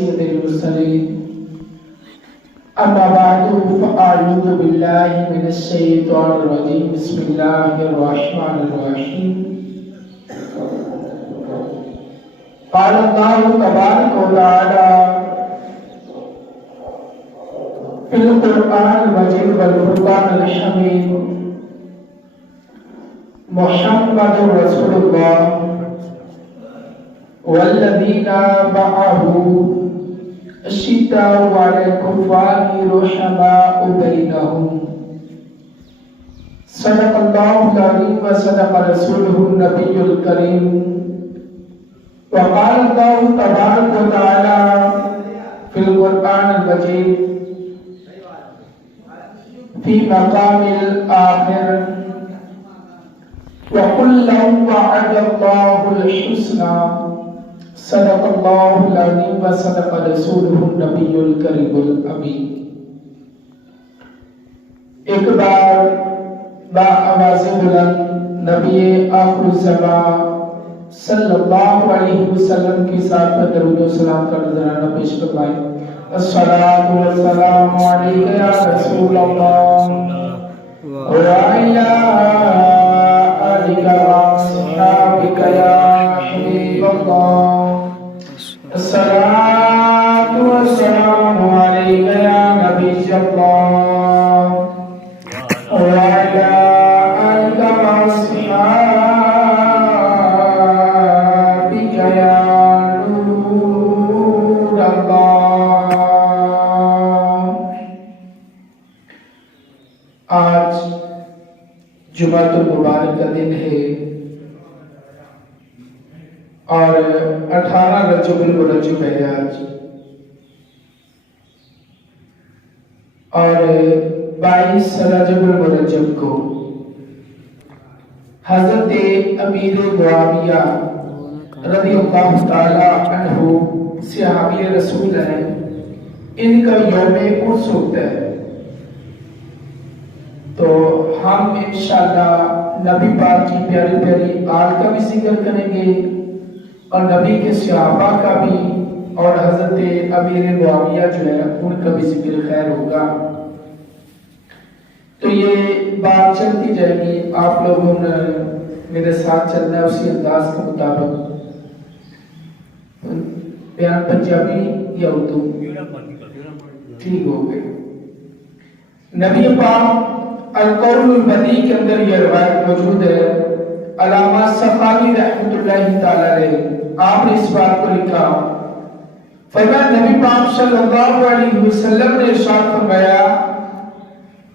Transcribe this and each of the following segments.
سيد المرسلين أما بعد فأعوذ بالله من الشيطان الرجيم بسم الله الرحمن الرحيم قال الله تبارك وتعالى في القرآن المجيد والفرقان الحميد محمد رسول الله والذين معه أشداء على الكفار رحماء بينهم صدق الله العظيم وصدق رسوله النبي الكريم وقال الله تبارك وتعالى في القرآن المجيد في مقام الآخر وكلا وعد الله الحسنى صدق اللہ العظیم و صدق رسولہ النبی الکریم الامین۔ ایک بار با آواز بلند نبی آخر الزمان صلی اللہ علیہ وسلم کی ساتھ پر درود و سلام کا نذرانہ پیش کروائیں۔ الصلاۃ والسلام علیک یا رسول اللہ وعلی آلک واصحابک یا حبیب اللہ۔ الصلاة والسلام عليك يا نبي الله وعلى آلك وأصحابك يا نور الله۔ آج جمعہ المبارک کا دن ہے اور 18 رجب المرجب ہے آج، اور 22 رجب المرجب کو حضرت امیر معاویہ رضی اللہ تعالی عنہ صحابی رسول ہیں، ان کا یوم عرس ہوتا ہے۔ تو ہم انشاءاللہ نبی پاک کی پیاری پیاری آل کا بھی ذکر کریں گے اور نبی کے صحابہ کا بھی، اور حضرت امیر معاویہ جو ہے ان کا بھی ذکر خیر ہوگا۔ تو یہ بات چلتی جائے گی، آپ لوگوں نے میرے ساتھ چلنا ہے اسی انداز کے مطابق۔ بیان پنجابی یا اردو ٹھیک ہو گئے۔ نبی پاک القول البدیع کے اندر یہ روایت موجود ہے، علامہ سخاوی رحمۃ اللہ تعالی علیہ، آپ نے اس بات کو لکھا، فرمایا نبی پاک صلی اللہ علیہ وسلم نے ارشاد فرمایا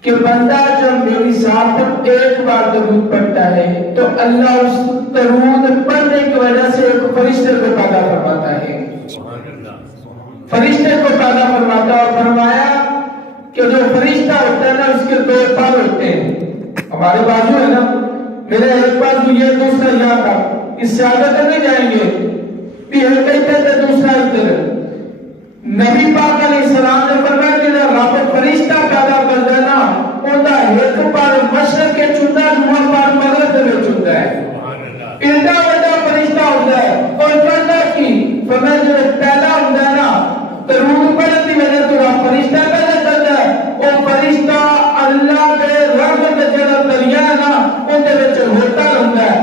کہ بندہ جب میری ذات پر ایک بار درود پڑھتا ہے تو اللہ اس درود پڑھنے کی وجہ سے ایک فرشتے کو پیدا فرماتا ہے، فرشتے کو پیدا فرماتا ہے، اور فرمایا کہ جو فرشتہ ہوتا ہے نا اس کے دو پال ہوتے ہیں، ہمارے بازو ہے نا، میرے ایک بازو یہ دوسرا یہاں کا، اس سے آگے تک نہیں جائیں گے، دوسرا ادھر۔ نبی پاک علیہ السلام نے فرمایا کہ رب فرشتہ پیدا کر دینا اوندا ایک بار مشرق کے چندا دوسرا بار مغرب کے چندا ہے، ایڈا بڑا فرشتہ ہوتا ہے، اور کرنا کی فرمایا جو پیدا ہوتا ہے نا درود پڑھنے کی وجہ سے رب فرشتہ پیدا کرتا ہے، وہ فرشتہ اللہ کے رحمت کا جڑا دریا ہے نا اون دے وچ ہوتا رہندا ہے،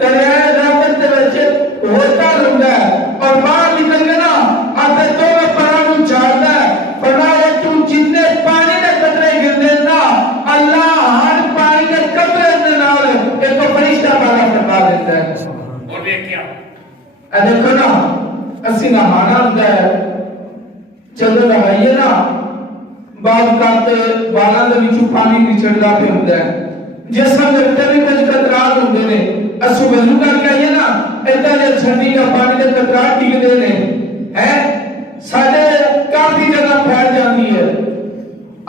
دریا رحمت دے وچ ہوتا رہندا ہے، اور باہر نکل کے نا اتے تو پرا نوں چھاڑدا ہے۔ فرمایا تو جتنے پانی دے قطرے گرنے نا اللہ ہر پانی کے قطرے دے نال ایک فرشتہ پیدا کرتا دیتا ہے۔ اور یہ کیا اے دیکھو نا اسی نہانا ہوندا ہے، جب نہائیے نا بعد کرتے بالاں دے وچوں پانی نچڑدا پہ ہوندا ہے، جسم دے تے بھی کچھ قطرات ہوندے نے، اسو وضو کر کے آئیے نا ادھر دے چھنی کا پانی دے قطرات ڈگدے نے ہیں، سارے کافی جگہ پھیل جاندی ہے۔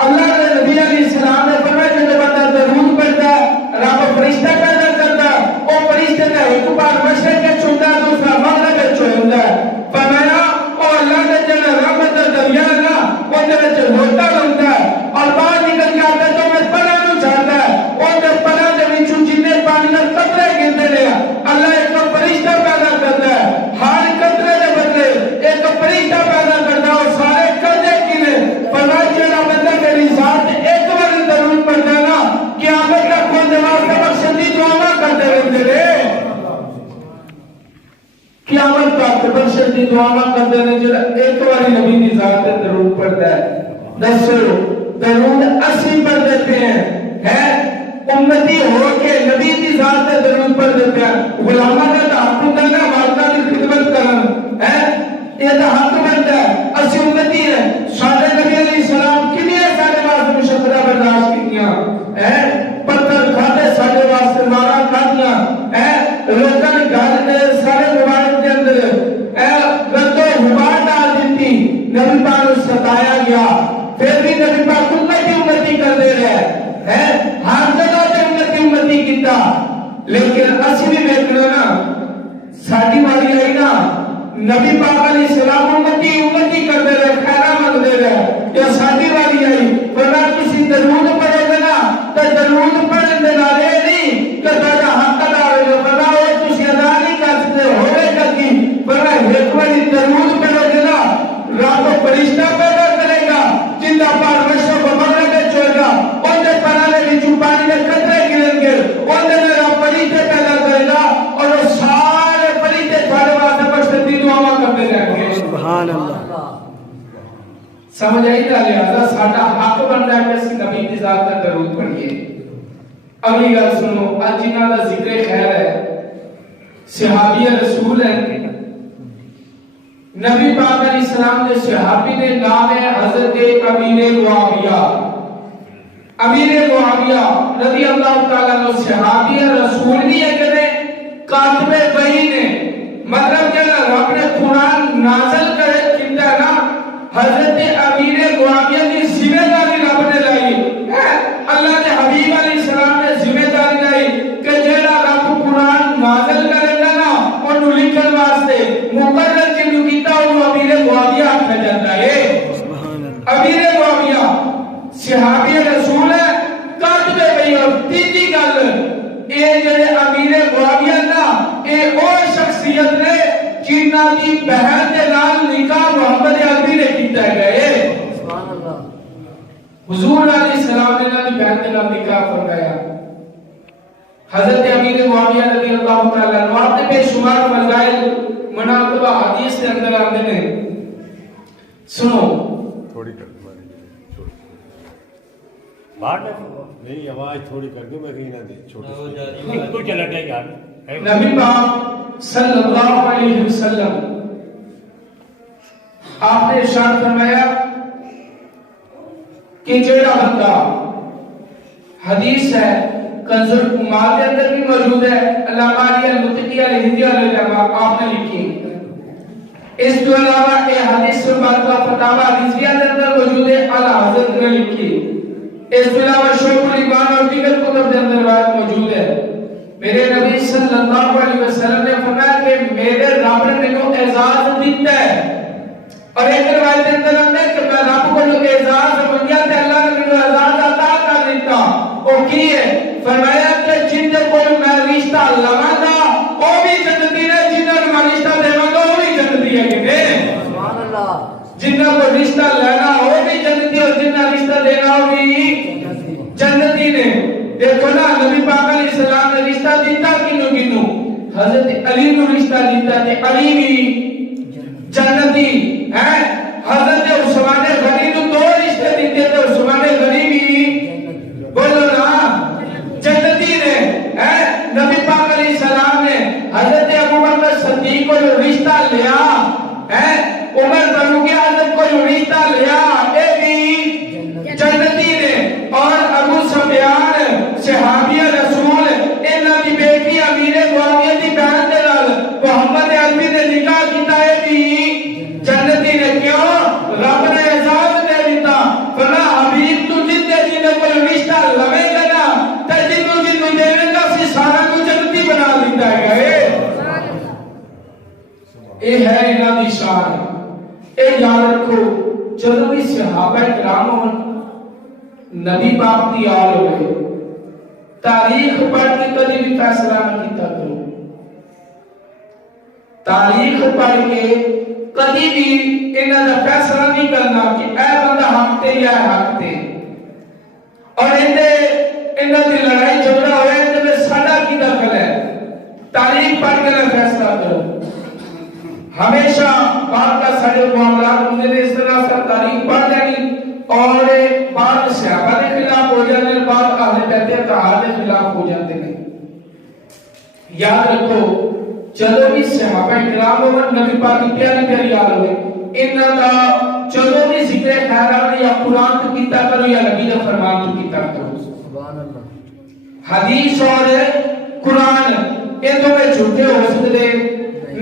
اللہ کے نبی علیہ السلام نے فرمایا کہ جب بندہ درود پڑھتا ہے رب فرشتہ پیدا کرتا ہے، او فرشتے کا ایک بار مشرق کے چندا دوسرا مغرب کے چندا ہے، فرمایا او اللہ نے جب رحمت کا دریا نا اون دے وچ ہوتا رہندا ہے، اور باہر نکل کے آتا تو میں پناہ نوں چھاڑدا ہے، اون دے پناہ دے وچوں جتنے پانی دے قطرے گرتے نے اللہ ایک فرشتہ پیدا کرتا ہے، ہر قطرے دے بدلے دعاواں کردے نے جڑا ایک واری نبی دی ذات تے درود پڑھدا ہے دسو درود اسی پڑھ دیتے ہیں امتی ہو کے نبی دی ذات تے درود پڑھ دیتے ہیں غلاماں دا حق ہوندا نا والداں دی خدمت کرن یہ دا حق بنتا ہے اسی امتی ہے سارے نبی علیہ السلام کنے سارے واسطے مشقتاں برداشت کیتیاں پتھر کھاتے سارے واسطے مارا کھاتیاں لوکاں نے گھر دے سارے مبارک دے اندر گندو غبار ڈال دیتی نبی پاک کو ستایا گیا پھر بھی نبی پاک امتی کر دے رہے ہر جگہ تے امتی کیتا لیکن اسی بھی ویکھنا نا ساڈی واری آئی نا نبی پاک علیہ السلام امتی کر دے رہے خیرہ مانگ دے رہے یا ساڈی واری آئی ورنہ کسی درود پڑھے گا نا تے درود پڑھن دے نال اے نہیں کہ تہاڈا حق ادا ہوئے ورنہ او تسی ادا نہیں کر سکتے ہوے کدی ورنہ ایک واری درود پڑھو گے نا رب فرشتہ پیدا کرے گا جندا پار رشو بمرنے کے چوئے گا ان دے پرانے وچوں پانی دے قطرے گرن گے ان دے رب فرشتے پیدا کرے گا اور وہ سارے فرشتے تھوڑے واسطے بخشتی دعاواں کرتے رہیں گے سبحان اللہ سمجھ آئی نا لہذا ساڈا حق بنتا ہے کہ اس نبی دی ذات کا درود پڑھیے اگلی گل سنو اج جنہاں دا ذکر خیر ہے صحابی رسول ہیں نبی پاک علیہ السلام کے صحابی نے نام ہے حضرت امیر معاویہ رضی اللہ تعالیٰ عنہ صحابی رسول بھی ہے کہ کاتب وحی نے مطلب کہ رب نے قرآن نازل کرے کیتا ہے نا حضرت امیر معاویہ کی ذمہ داری رب نے لائی اللہ کے حبیب علیہ السلام نے ذمہ داری لائی کہ جیڑا رب قرآن نازل کرے گا نا انہوں لکھن واسطے مقرر جنہوں کیتا انہوں امیر معاویہ آکھا جاتا ہے امیر معاویہ صحابی رسول ہے کاتب وحی اور تیجی گل اے جڑے امیر معاویہ نا اے او شخصیت نے جنہ دی بہن دے نال نکاح محمد عربی نے کیتا ہے سبحان اللہ حضور علیہ السلام نے نبی بہن دے نال نکاح فرمایا حضرت امیر معاویہ رضی اللہ تعالی عنہ آپ بے شمار فضائل مناقب حدیث کے اندر آتے ہیں سنو تھوڑی کر نہیں آواز تھوڑی کر دو میں کہیں نہ دے چھوٹی تو چلا گیا یار نبی پاک صلی اللہ علیہ وسلم آپ نے ارشاد فرمایا کہ جیڑا بندہ حدیث ہے کنز العمال کے اندر بھی موجود ہے علامہ علی المتقی الہندی علیہ آپ نے لکھی اس کے علاوہ یہ حدیث سے بات کا فتاوی رضویہ کے اندر موجود ہے اعلی حضرت نے لکھی اس کے علاوہ شعب الایمان اور دیگر کتب کے اندر روایت موجود ہے میرے نبی صلی اللہ علیہ وسلم نے فرمایا کہ میرے رب نے مجھے اعزاز دیتا ہے اور ایک روایت کے اندر آتا ہے کہ میں رب کو جو اعزاز منگیا تے اللہ نے مجھے اعزاز عطا کر دیتا اور کی ہے فرمایا کہ جن کو میں رشتہ لواں گا وہ بھی جنتی ہے جنہاں میں رشتہ دیواں گا وہ بھی جنتی ہے کہ سبحان اللہ جنہاں کو رشتہ لینا وہ بھی جنتی اور جنہاں رشتہ دینا وہ بھی جنتی نے دیکھو نا نبی پاک علیہ السلام نے رشتہ دیتا کنوں حضرت علی نے رشتہ دیتا تے علی بھی جنتی ہے حضرت عثمان غنی کو دو رشتے دیتے تھے عثمان غنی بھی بولو نا جنتی نے نبی پاک علیہ السلام نے حضرت ابو بکر صدیق کو جو رشتہ لیا عمر بن عبدالعزیز کو جو رشتہ لیا اے بھی جنتی نے اور ابو سفیان صحابی رسول انہاں دی بیٹی امیر معاویہ دی بہن دے نال محمد عربی نے نکاح کیتا ہے بھی جنتی نے کیوں رب نے اعزاز دے دیتا فرمایا حبیب تو جتنے جنہیں کوئی رشتہ لوے گا نا تے جنوں جنوں دے گا سی سارا کو جنتی بنا دیتا ہے اے ہے انہاں دی شان اے یاد رکھو جدوں بھی صحابہ کرام ہون نبی پاک دی آل ہوئے تاریخ پڑھ کے کبھی بھی فیصلہ نہ کیتا کرو تاریخ پڑھ کے کبھی بھی انہاں دا فیصلہ نہیں کرنا کہ اے بندہ حق تے یا حق تے اور انہاں دی لڑائی جھگڑا ہوئے تے میں ساڈا کی دخل ہے تاریخ پڑھ کے نہ فیصلہ کرو ہمیشہ بعد کا سارے معاملات نے اس طرح سے تاریخ پڑھ لینی اور بعد صحابہ کے خلاف ہو جانے بعد اہل بیت اتحاد کے خلاف ہو جاتے ہیں. یاد رکھو چلو بھی صحابہ کرام اور نبی پاک کی پیاری پیاری یاد ہوئے انہاں دا چلو بھی ذکر خیرات یا قرآن تو کیتا کرو یا نبی دا فرمان تو کیتا کرو. سبحان اللہ. حدیث اور قرآن یہ دو میں جھوٹے ہو سکتے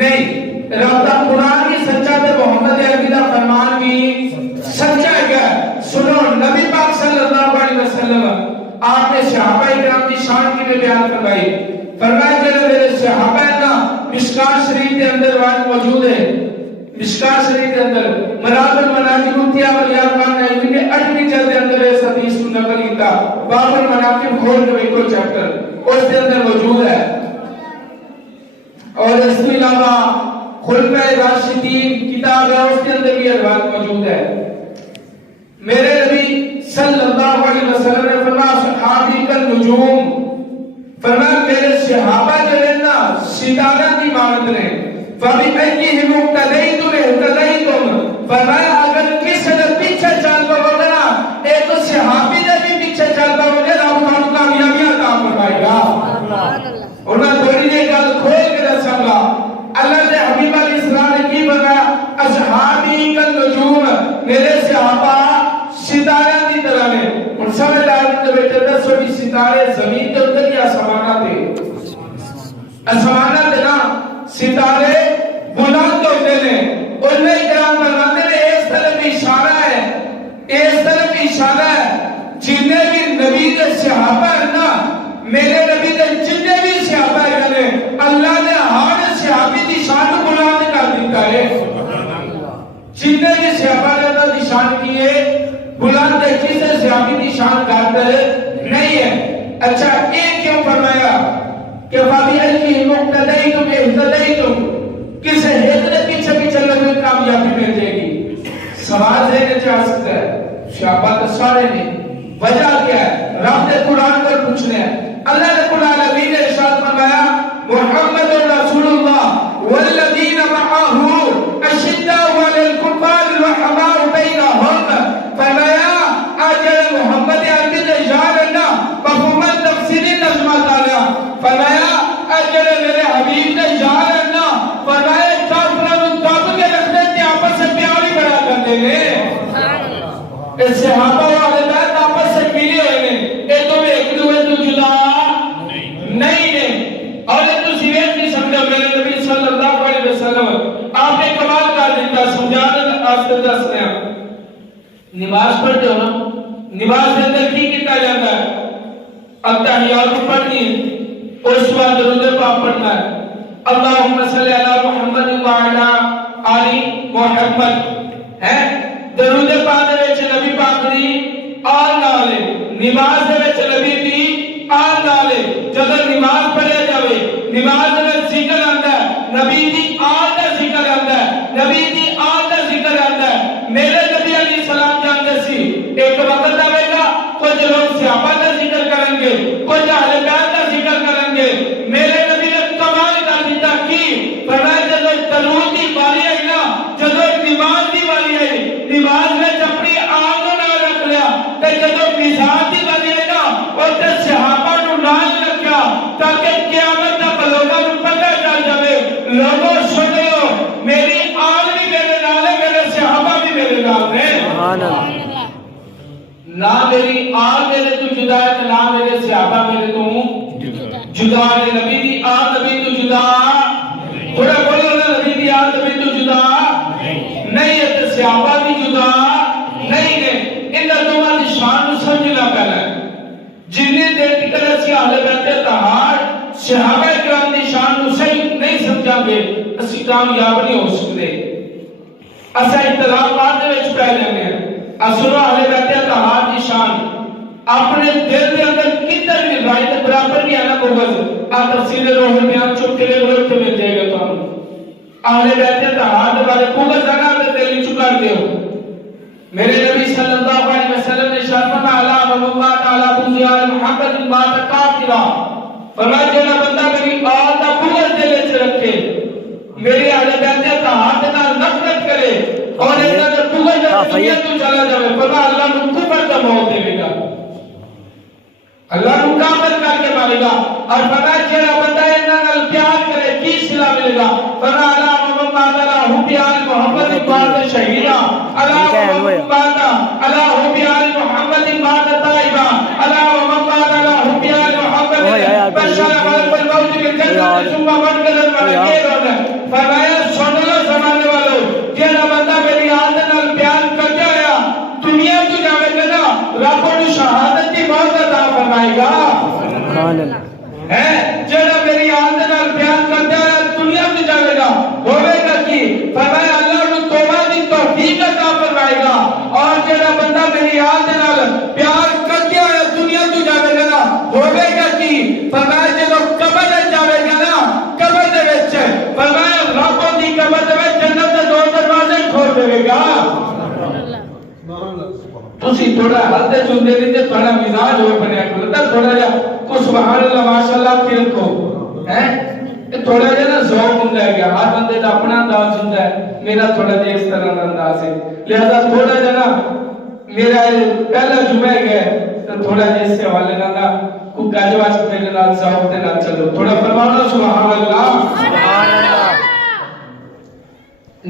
نہیں. رابطہ قرآن بھی سچا تے محمد عربی دا فرمان بھی سچا ہے. سنو نبی پاک صلی اللہ علیہ وسلم آپ نے صحابہ کرام کی شان کی بیان فرمائی. فرمایا کہ میرے صحابہ نا مشکات شریف کے اندر روایت موجود ہے. مشکات شریف کے اندر مراد المناقب التیا ولیات خان نائمی نے 8ویں جلد کے اندر اس حدیث کو نقل کیا. باب المناقب کھول کے دیکھو چیپٹر اس کے اندر موجود ہے. اور اس کے علاوہ خلفائے راشدین کتاب ہے اس کے اندر بھی روایت موجود ہے. میرے نبی صلی اللہ علیہ وسلم نے فرمایا صحابی کا نجوم فرمایا میرے صحابہ جو ہے نا ستارہ کی مانند نے. فَبِأَيِّهِمْ اقْتَدَيْتُمْ اهْتَدَيْتُمْ فرمایا اگر کسی نے پیچھے چل پاؤ گے نا ایک صحابی نے بھی پیچھے چل پاؤ گے رب تمہیں کامیابی عطا فرمائے گا. اور میں تھوڑی یہ گل کھول کے دساں گا. اللہ نے حبیب علیہ السلام نے کی فرمایا اصحابی کالنجوم میرے صحابہ ستارے کی طرح نے. اور سمجھدار کے بیٹے دسو بھی ستارے زمین کے اوپر یا آسمانات تے آسمانات تے نا ستارے بلند ہوتے ہیں. اور میں کرام فرماتے ہیں اس طرح بھی اشارہ ہے اس طرح بھی اشارہ ہے جتنے بھی نبی کے صحابہ ہیں نا میرے نبی کے جتنے بھی صحابہ ہیں اللہ نے ہر صحابی کی شان بلند کر دیتا ہے. جتنے بھی صحابہ نے اللہ کی شان کی ہے بلند ہے کسی صحابی کی شان کر نہیں ہے. اچھا ایک کیوں فرمایا کہ فَبِأَيِّهِمْ اقْتَدَيْتُمْ اهْتَدَيْتُمْ کسے ایک نے پیچھے پیچھے لگے کامیابی مل جائے گی. سوال ذہن میں آ سکتا ہے صحابہ تو سارے نہیں وجہ کیا ہے رب نے قرآن پر پوچھنے ہیں. اللہ نے قرآن عظیم نے ارشاد فرمایا محمد رسول اللہ والذین معه اشداء علی الکفار رحماء بینہم. فرمایا اجل محمد عربی نے جاننا مفہوم تفسیری نظمہ تعالی فرمایا اجل میرے حبیب نے جاننا فرمایا کافروں دب کے رکھنے تھے آپس سے پیار ہی بڑا کرتے ہیں. اس صحابہ والے بیت آپس سے ملے ہوئے ہیں اے تو ایک دوسرے تو جدا نہیں ہے. اور ایک تو سیریت نہیں سمجھا میرے نبی صلی اللہ علیہ وسلم آپ نے کمال کر دیتا سمجھانے آستے دس نے نماز پڑھتے ہو نا نماز کے اندر کی کیتا جاتا ہے التحیات پڑھنی ہے اس بعد درود پاک پڑھنا ہے. اللہم صلی علی محمد وعلی آل محمد ہے درود پاک دے وچ نبی پاک دی آل نال نماز دے وچ نبی دی آل نال جب نماز پڑھیا جاوے نماز دے وچ ذکر آندا ہے نبی دی آل دا ذکر آندا ہے نبی دی آل دا ذکر آندا ہے. میرے نبی علیہ السلام جانتے سی ایک وقت آئے گا کچھ لوگ صحابہ کا ذکر کریں گے کچھ اہل بیت کا ذکر کریں گے. میرے نبی نے کمال کر دیتا کی فرمایا جب درود دی باری آئی نا جب نماز دی باری آئی نماز میں اپنی آنکھ نہ رکھ لیا تے جب میزان دی باری آئی نا اور تے صحابہ نو نال رکھا تاکہ قیامت تک لوگوں کو پتہ چل جائے لوگوں سن لو میری آل بھی میرے نال ہے میرے صحابہ بھی میرے نال ہیں. سبحان اللہ. نہ میری آل میرے تو جدا ہے نہ میرے صحابہ میرے تو جدا ہے. نبی دی آل نبی تو جدا تھوڑا بولو نا نبی دی آل نبی تو جدا نہیں ہے تے صحابہ بھی جدا نہیں ہے. ان دونوں دی شان نو سمجھنا پہلا ہے. جنہیں دیر تک اسی اہل بیت اتحاد صحابہ کرام دی شان نو صحیح نہیں سمجھا گے اسی کامیاب نہیں ہو سکتے. اسا اختلاف بعد وچ پہ لینے ہیں. اصل اہل بیت اتحاد کی شان اپنے دل کے اندر کدھر بھی رائٹ برابر بھی ہے نا بغض آ تفصیل روح بیان چپ کے لئے روح کے مل جائے گا تو اہل بیت اتحاد بارے بغض آنا اپنے دل نہیں چکا دے ہو. میرے نبی صلی اللہ علیہ وسلم نے شرفنا علی محمد تعالی بزیار محمد بات کافرہ فرمایا جنا بندہ میری آل دا بغض دل سے رکھے میری اہل بیت اتحاد نال نفرت کرے اور انہاں دے بغض دے دنیا تو چلا جاوے فرمایا اللہ نو کفر دا موت دے گا اللہ نو کافر کر کے مارے گا اور فرمایا جڑا بندہ انہاں نال پیار کرے کی صلہ ملے گا فرمایا اللہ محمد اللہ پیار محمد بعد شہیدا اللہ محمد اللہ پیار محمد بعد طائبہ اللہ محمد اللہ پیار محمد بشر ملک الموت بالجنہ ثم منقذ الملائکہ فرمایا سن لو زمانے والو جڑا بندہ میری آدت نال پیار کرتا ہے دنیا تو جاوے گا نا رب نو شہادت دی موت عطا فرمائے گا سبحان اللہ ہے جڑا میری آدت نال پیار کرتا ہے دنیا تو جاوے گا ہوے گا کی فرمایا اللہ نو توبہ دی توفیق عطا فرمائے گا اور جڑا بندہ میری آدت نال پیار کرتا ہے دنیا تو جاوے گا نا ہوے گا کی فرمایا جدوں قبر وچ جاوے گا نا قبر دے وچ فرمایا رب دی قبر دے وچ جنت دے دو دروازے کھول دے گا تسی تھوڑا حد تے چوندے نہیں تے تھوڑا مزاج ہو بنیا کرتا تھوڑا جا کو سبحان اللہ ماشاءاللہ پھر کو ہیں تھوڑا جا نا ذوق ہوندا ہے ہر بندے دا اپنا انداز ہوندا ہے میرا تھوڑا جا اس طرح دا انداز ہے لہذا تھوڑا جا نا میرا پہلا جمعہ ہے تو تھوڑا جا اس سے حوالے نہ کو گاج واس میرے نال ذوق تے نہ چلو تھوڑا فرمانا سبحان اللہ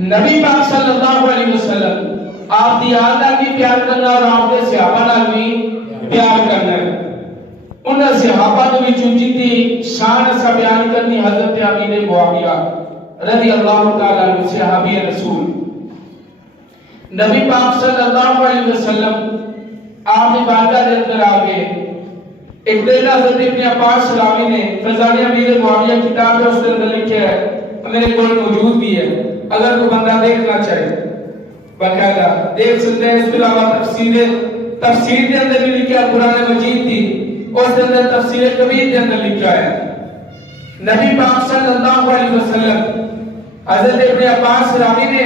نبی پاک صلی اللہ علیہ وسلم آپ دی آدھا بھی پیار کرنا اور آپ دے صحابہ نال بھی پیار کرنا ہے انہاں صحابہ تو بھی چونچی تھی شان سا بیان کرنی حضرت امیر معاویہ رضی اللہ تعالیٰ عنہ صحابی رسول نبی پاک صلی اللہ علیہ وسلم آپ نے بارگاہ دے اندر آگے ایک دن حضرت ابن عباس سلامی نے فضائل امیر معاویہ کتاب ہے اس کے اندر لکھے ہے میرے کول موجود بھی ہے اگر کوئی بندہ دیکھنا چاہے باقاعدہ دیکھ سکتے ہیں اس کے علاوہ تفسیر کے اندر بھی لکھا قرآن مجید تھی اس کے اندر تفسیر کبیر کے اندر لکھا ہے نبی پاک صلی اللہ علیہ وسلم حضرت ابن عباس راوی نے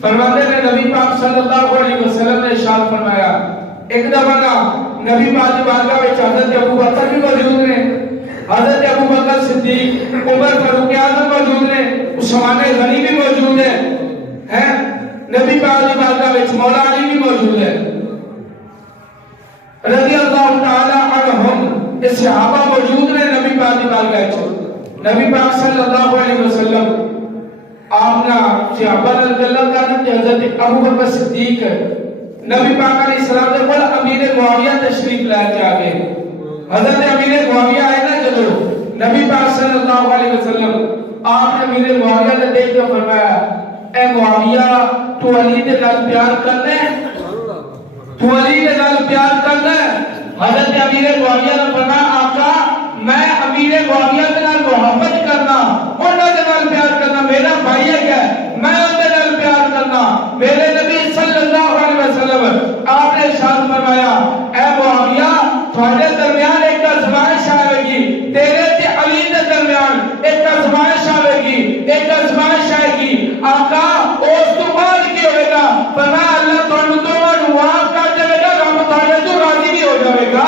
فرماتے ہیں نبی پاک صلی اللہ علیہ وسلم نے ارشاد فرمایا ایک دفعہ نبی پاک کی بارگاہ میں حضرت ابو بکر بھی موجود ہیں حضرت ابو بکر صدیق عمر فاروق اعظم موجود ہیں عثمان غنی بھی موجود ہیں نبی پاک کی بارگاہ میں مولا علی بھی موجود ہے رضی اللہ تعالی عنہم اس صحابہ موجود ہیں نبی پاک کی بارگاہ میں نبی پاک صلی اللہ علیہ وسلم آپ نے صحابہ نے گلہ کرنا کہ حضرت ابو بکر صدیق نبی پاک علیہ السلام نے بولا امیر معاویہ تشریف لے کے آگے حضرت امیر معاویہ آئے نا جب نبی پاک صلی اللہ علیہ وسلم آپ نے امیر معاویہ نے دیکھ کے فرمایا اے معاویہ تو علی دے نال پیار کرنا ہے تو علی دے نال پیار کرنا ہے حضرت امیر معاویہ نے فرمایا آقا میں امیر معاویہ دے نال محبت کرنا انہاں دے نال پیار کرنا میرا بھائی ہے میں ان دے نال پیار کرنا میرے نبی صلی اللہ علیہ وسلم آپ نے ارشاد فرمایا اے معاویہ تھوڑے درمیان ایک آزمائش آئے گی تیرے تے علی دے درمیان ایک آزمائش آئے گی ایک آزمائش آئے گی آقا اس تو بعد کی ہوئے گا فرمایا اللہ تھوڑے تو معاف کر دے گا رب تھوڑے تو راضی بھی ہو جائے گا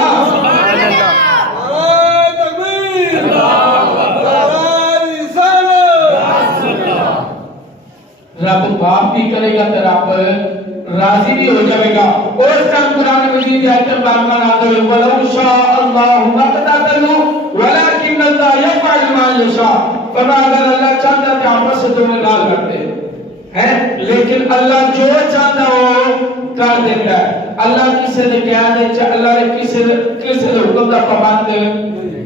رب معاف بھی کرے گا تو رب راضی بھی ہو جائے گا اور اس کا قرآن مجید کی آیت بارکہ نازل ہوئی وَلَوْ شَاءَ اللَّهُ مَا اقْتَتَلُوا وَلَكِنَّ اللَّهَ يَفْعَلُ مَا يَشَاءُ فرمایا اگر اللہ چاہتا ہے آپس سے تمہیں لال کرتے ہیں لیکن اللہ جو چاہتا ہو کر دیتا ہے اللہ کسی نے کہا دے اللہ نے کسی نے حکم کا پابند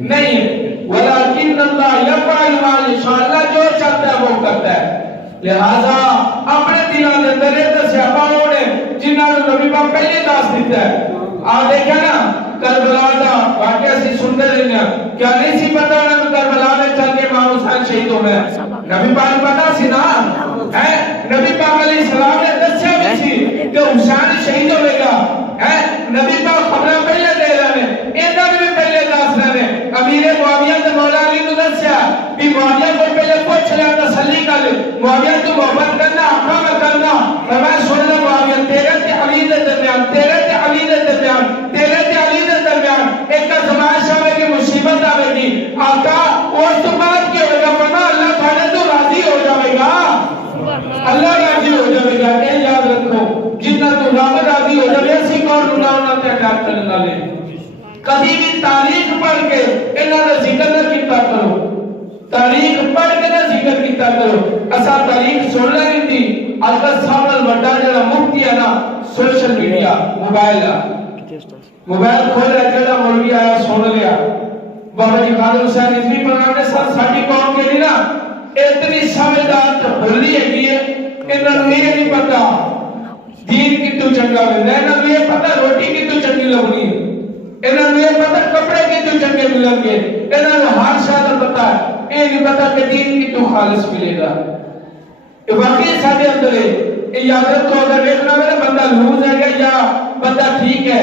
نہیں ہے وَلَكِنَّ اللَّهَ يَفْعَلُ مَا يَشَاءُ اللہ جو چاہتا ہے وہ کرتا ہے لہذا اپنے دلوں کے اندر یہ صحابہ ہونے جنہاں نے نبی پاک پہلے داس دیتا ہے آپ دیکھا نا کربلا دا واقعہ سی سنتے رہنے کیا نہیں سی پتا انہوں نے کربلا میں چل کے امام حسین شہید ہو گئے نبی پاک پتا سی نا نبی پاک علیہ السلام نے دسیا بھی سی کہ حسین شہید ہوئے گا نبی پاک خبریں پہلے دے رہے ہیں انہوں نے بھی پہلے داس رہے ہیں امیر معاویہ تے مولا علی نے دسیا بھی معاویہ کو پہلے پوچھ لیا تسلی کر معاویہ تو محبت کرنا آقا میں کرنا میں سن لے معاویہ تیرے تے علی دے درمیان تیرے تے علی دے درمیان تیرے تے علی دے درمیان ایک آزمائش آئے گی مصیبت آئے گی آقا اس تو بعد کیا ہوگا فرمایا اللہ تعالی تو راضی ہو جائے گا اللہ راضی ہو جائے گا. اے یاد رکھو جتنا تو رب راضی ہو جائے اسی کون گناہوں تے اٹیک کرنے والے. کبھی بھی تاریخ پڑھ کے انہاں دا ذکر نہ کیتا کرو. تاریخ پڑھ کے نہ ذکر کیتا کرو. اسا تاریخ سن لینی تھی. اج کل سب نال بڑا جڑا مفتی ہے نا سوشل میڈیا موبائل دا. موبائل کھولا جڑا مولوی آیا سن لیا. بابا جی خالد حسین رضوی فرماتے سن ساڈی قوم کے لیے نا اتنی سمجھدار تے بھلی ہے انہاں نوں یہ نہیں پتا دین کتوں چنگا ملنا. انہاں نوں یہ پتا روٹی کتوں چنگی لگنی ہے. انہاں نوں یہ پتا کپڑے کتوں چنگے ملن گے. انہاں نوں ہر شے دا پتا ہے. یہ نہیں پتا کہ دین کتوں خالص ملے گا. یہ واقعی سارے اندر ہے. یہ یاد رکھو اگر دیکھنا میرا بندہ لوز ہے یا بندہ ٹھیک ہے.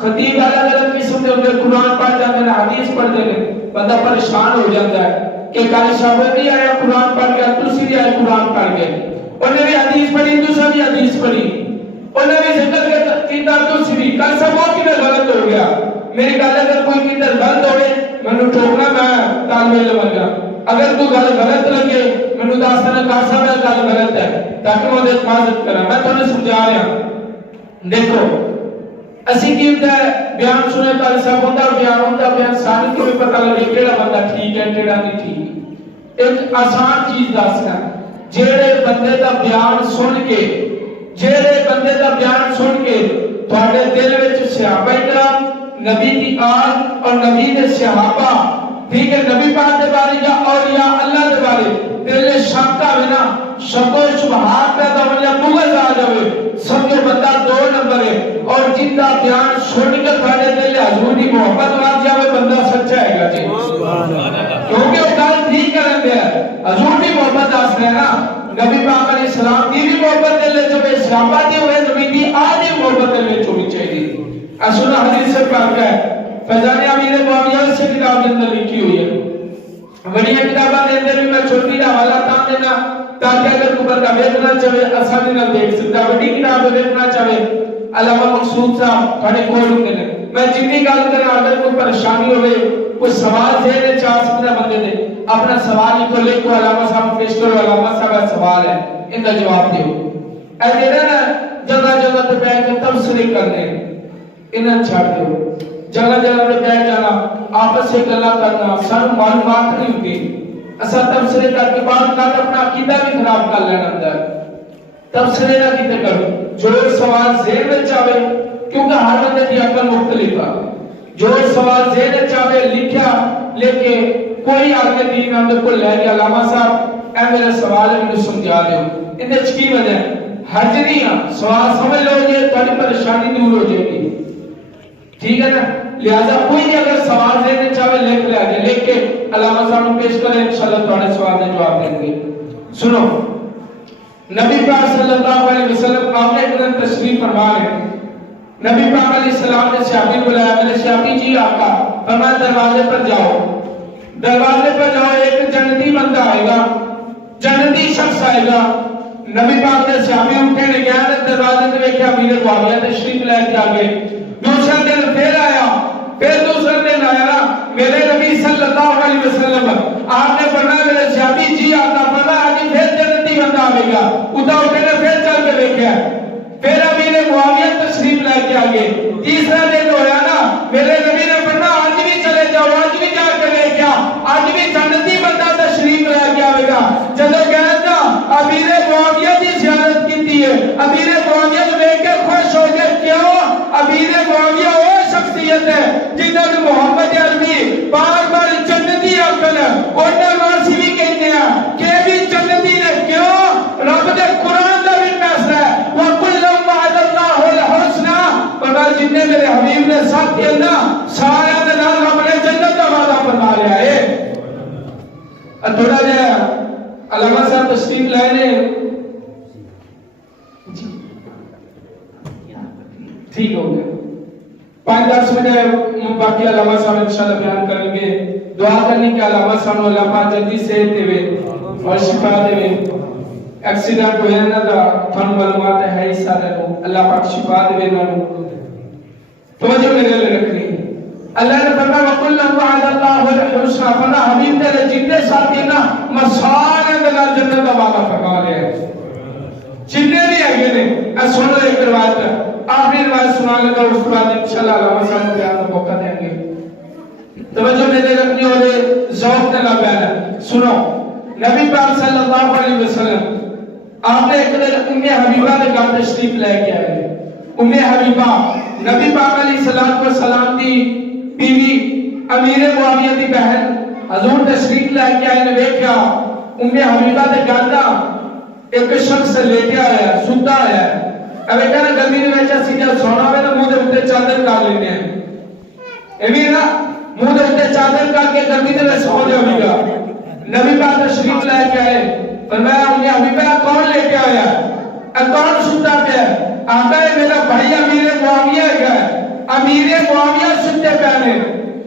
خطیب الگ الگ قسم کے اندر قرآن پڑھ جاتے ہیں حدیث پڑھتے ہیں بندہ پریشان ہو جاتا ہے کہ کل صاحب بھی آیا قرآن پڑھ گیا تسی بھی آئے قرآن پڑھ گئے. انہیں بھی حدیث پڑھی دوسرا بھی حدیث پڑھی. انہیں بھی ذکر کیتا تسی بھی کل سب وہ کدھر غلط ہو گیا. میری گل اگر کوئی کدھر غلط ہوئے مینوں ٹوکنا میں طالب علم لگا. اگر کوئی گل غلط لگے مینوں دس دینا کہا صاحب گل غلط ہے تاکہ میں اودے حفاظت کراں. میں تھانوں سمجھا رہا. دیکھو اسی کی بیان سنے تا صاحب ہوتا بیان سانو کیویں پتہ لگے کیڑا بندہ ٹھیک ہے کیڑا نہیں ٹھیک. ایک آسان چیز دسنا جیڑے بندے دا بیان سن کے تھوڑے دل وچ صحابہ کرام نبی دی آل اور نبی دے صحابہ ٹھیک ہے نبی پاک دے بارے یا اولیاء اللہ دے بارے دل شک آوے نا شک و شبہات پیدا ہو یا بغض آ جاوے سمجھو بندہ دو نمبر ہے. اور جن کا بیان سن کے تھوڑے دل حضور دی محبت آ جاوے بندہ سچا ہے گا جی. کیونکہ وہ گل ٹھیک کرن دے حضور دی محبت دس رہے نا نبی پاک علیہ السلام دی بھی محبت دل وچ ہوے صحابہ دی ہوے نبی دی آل دی محبت دل وچ ہونی چاہیے. سنو حدیث سے پاک ہے فیضان امیر معاویہ سے کتاب کے اندر لکھی ہوئی ہے. بڑی کتاباں دے اندر بھی میں چھوٹی دا حوالہ تاں دینا تاکہ اگر کوئی بندہ دیکھنا چاہے آسانی نال دیکھ سکتا. بڑی کتاب دیکھنا چاہے علامہ مقصود صاحب تھوڑے کول ہوندے نے. میں جتنی گل کراں اگر کوئی پریشانی ہوے کوئی سوال ذہن وچ آ سکدا بندے دے اپنا سوال کو لکھو علامہ صاحب پیش کرو علامہ صاحب سوال ہے ان کا جواب دیو. اے جڑا نا جگہ جگہ تے بیٹھ کے تبصرے کرنے انہاں چھڑ دیو. جگہ جگہ تے بیٹھ جانا آپس میں گلاں کرنا سانو معلومات نہیں ہوندی. اسا تبصرے کر کے بعد کا اپنا عقیدہ بھی خراب کر لینا اندر. تبصرے نہ کیتے کرو جو سوال ذہن وچ آوے کیونکہ ہر بندے دی عقل مختلف ہے. جو سوال ذہن وچ آوے لکھیا لیکن کوئی آگے دین اندر کو لے گیا علامہ صاحب اے میرا سوال ہے مجھے سمجھا دیو. اندے وچ کی وجہ ہے حاضری ہاں سوال سمجھ لو گے تھوڑی پریشانی دور ہو جائے گی. ٹھیک ہے نا. لہذا کوئی اگر سوال دینے چاہے لکھ لے آگے لکھ کے علامہ صاحب نے پیش کرے انشاءاللہ تھوڑے سوال دے جواب دیں گے. سنو نبی پاک صلی اللہ علیہ وسلم آپ نے ایک تشریف فرما ہے. نبی پاک علیہ السلام نے صحابی بلایا میرے صحابی جی آقا فرمایا دروازے پر جاؤ. دروازے پر جاؤ ایک جنتی بندہ آئے گا جنتی شخص آئے گا. نبی پاک نے صحابی اٹھے نے گیا دروازے پہ دیکھا امیر معاویہ تشریف لے کے آگے. دوسرا دن پھر آیا پھر دوسرا دن آیا نا میرے نبی صلی اللہ علیہ وسلم آپ نے فرمایا میرے صحابی جی آقا فرمایا آج پھر جنتی بندہ آئے گا. اٹھا اٹھے نے پھر چل کے دیکھا پھر امیر معاویہ تشریف لے کے آگے. تیسرا دن ہویا نا میرے نبی نے فرمایا آج بھی چلے جاؤ آج بھی جا کے دیکھا آج بھی جنتی بندہ تشریف لے کے آئے گا. جدو گیا نا امیر معاویہ کی زیارت کی ہے امیر معاویہ کو دیکھ کے خوش ہو گئے. کیوں؟ امیر معاویہ وہ شخصیت ہے جنہوں نے محمد عربی بار بار جنتی عقل انہیں واسی بھی کہتے ہیں کہ بھی جنتی نے. کیوں؟ رب نے قرآن کا بھی فیصلہ ہے وَقُلَّمْ وَعَدَ اللَّهُ الْحُسْنَى فرمایا جنہیں میرے حبیب نے ساتھ کیا نا سارے نے نال رب نے جنت کا وعدہ فرما لیا ہے. تھوڑا جا علامہ صاحب تشریف لائے نے ٹھیک ہو گیا 5-10 منٹ باقی علامہ صاحب انشاءاللہ بیان کریں گے. دعا کرنی کہ علامہ صاحب اللہ پاک جلدی صحت دے اور شفا دے. ایکسیڈنٹ ہویا نہ دا تھن معلومات ہے ہی سارے کو اللہ پاک شفا دے نہ توجہ میرے لے رکھنی. اللہ نے فرمایا وقل وعد اللہ الحسنى فرمایا حبیب تیرے جتنے ساتھی نا مسال اندر جنت کا وعدہ فرما لیا ہے. جتنے بھی آگے نے سن لو ایک روایت آخری روایت سنا لگا اس کے بعد انشاءاللہ علامہ صاحب بیان کا موقع دیں گے توجہ میرے رکھنے والے ذوق نے بیان ہے سنو نبی پاک صلی اللہ علیہ وسلم آپ نے ایک دن ام حبیبہ کے گھر تشریف لے کے آئے ام حبیبہ نبی پاک علیہ الصلوۃ والسلام کی بیوی امیر معاویہ کی بہن حضور تشریف لے کے آئے نے دیکھا ام حبیبہ کے گھر دا ایک شخص لیٹیا ہے ستا ہے اب کہنا گرمی نے وچ اسی جے سونا ہوے نا منہ دے اوتے چادر کر لینے ہیں ایویں نا منہ دے اوتے چادر کر کے گرمی دے وچ سو جاوے گا نبی پاک تشریف لے کے آئے فرمایا ام حبیبہ کون لیٹیا ہوا ہے کون ستا پیا آقا ہے میرا بھائی امیر معاویہ ہے امیر معاویہ ستے پے نے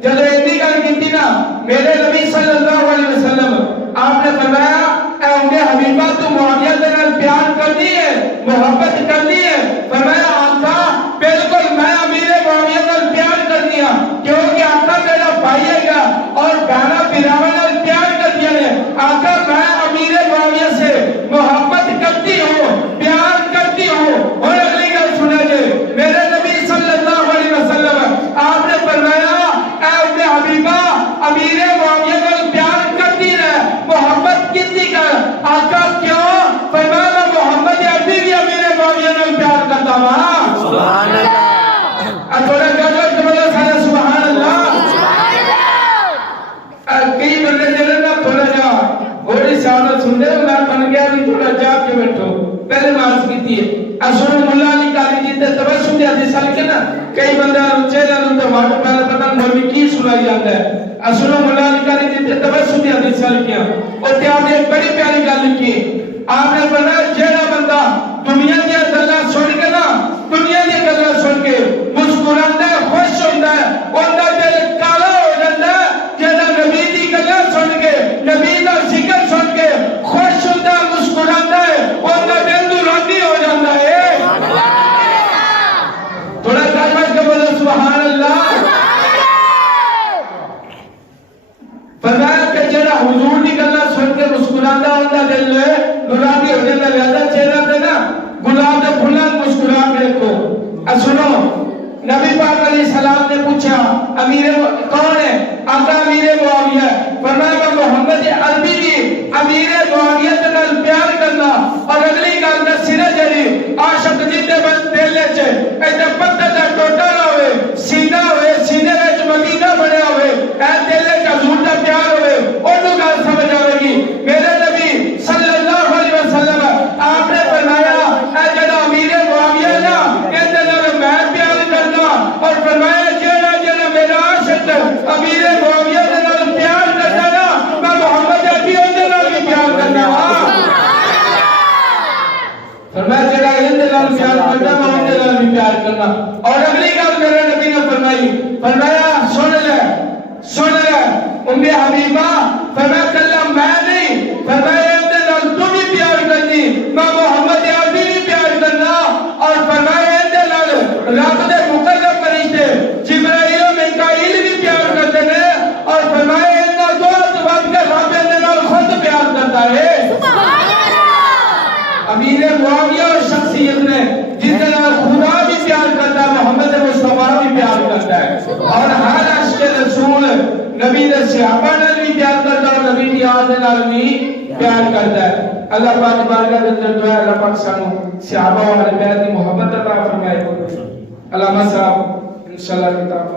جب اتنی گل کیتی نا میرے نبی صلی اللہ علیہ وسلم آپ نے فرمایا اے ام حبیبہ تو معاویہ کے نال پیار کرنی ہے محبت کرنی ہے فرمایا آقا بالکل میں امیر معاویہ نال پیار کرنی ہے کیونکہ آقا میرا بھائی ہے گا اور بہنا براوا نال پیار کرنی ہے آقا میں امیر معاویہ سے محبت کرتی ہوں پیار کرتی ہوں اور اگلی گل سنا جے میرے نبی صلی اللہ علیہ وسلم آپ نے فرمایا اے ام حبیبہ امیر معاویہ نال پیار کرتی رہے محبت کتنی کر آقا کیوں فرمایا محمد عربی بھی امیر معاویہ نال پیار کرتا ہوں سبحان اللہ تھوڑا گجر تھوڑا سارا سبحان اللہ کئی بندے جڑے نا تھوڑا جا گوڑی سامنے سن دے میں بن گیا بھی تھوڑا جا کے بیٹھو پہلے مارس کیتی ہے اسن مولا علی قاری جی تے تبسم دی حدیث کے نا کئی بندے چہرے نوں تے واٹ پہلے پتہ مولوی کی سنائی جاندا ہے اسن مولا علی قاری جی تے تبسم دی حدیث لکھیا او تے آپ نے ایک بڑی پیاری گل لکھی آپ نے فرمایا جیڑا بندہ دنیا دی گلاں سن کے نا دنیا دی گلاں سن کے مسکراندا ہے خوش ہوندا ہے اوندا دل کالا ہو جاندا ہے جیڑا نبی دی گلاں سن کے نبی دا ذکر سن کے خوش ہوندا ہے مسکراندا ہے اوندا دل راضی ہو جاندا ہے تھوڑا کلمہ کے بولو سبحان اللہ فرمایا کہ جیڑا حضور دی گلاں سن کے مسکراندا اوندا دل راضی ہو جاندا ہے لہذا چہرہ تے نا گلاب دے پھلاں مسکرا کے رکھو سنو نبی پاک علیہ السلام نے پوچھا امیر کون ہے آقا امیر معاویہ فرمایا محمد عربی بھی امیر معاویہ کے نال پیار کرنا اور اگلی گل دا سرے جڑی عاشق جیتے بس دل وچ ایتے پتھر دا ٹوٹا نہ ہوئے سینہ ہوئے سینے وچ مدینہ بنیا ہوئے اے دل وچ حضور دا پیار ہوئے اونوں گل سمجھ آوے گی میرے نبی صلی اللہ علیہ وسلم آپ نے فرمایا اے جڑا امیر معاویہ نا اندے نال میں پیار کرنا اور فرمایا جیڑا جیڑا میرا عاشق امیر معاویہ دے نال پیار کرتا نا میں محمد عربی دے نال بھی پیار کرنا فرمایا جیڑا دے نال پیار کرتا میں دے نال بھی پیار کرنا اور اگلی گل میرے نبی نے فرمایا سن لے ام حبیبہ فرمایا کلا میں نہیں فرمایا دے نال تو بھی پیار کرنی میں محمد عربی بھی پیار کرنا اور فرمایا دے نال رب دے مقرب فرشتے جبرائیل و میکائیل بھی پیار کرتے ہیں اور فرمایا انہاں دو تو بعد کے رب دے نال خود پیار کرتا ہے امیر معاویہ اور شخصیت نے جس کے نال خدا بھی پیار کرتا ہے محمد مصطفیٰ بھی پیار کرتا ہے اور ہر عاشق رسول نبی دے صحابہ نال بھی پیار کرتا ہے اور نبی دی یاد نال بھی پیار کرتا ہے اللہ پاک بارگاہ دے اندر دعا ہے اللہ پاک سانو صحابہ اور اہل بیت دی محبت عطا فرمائے علامہ صاحب انشاءاللہ کتاب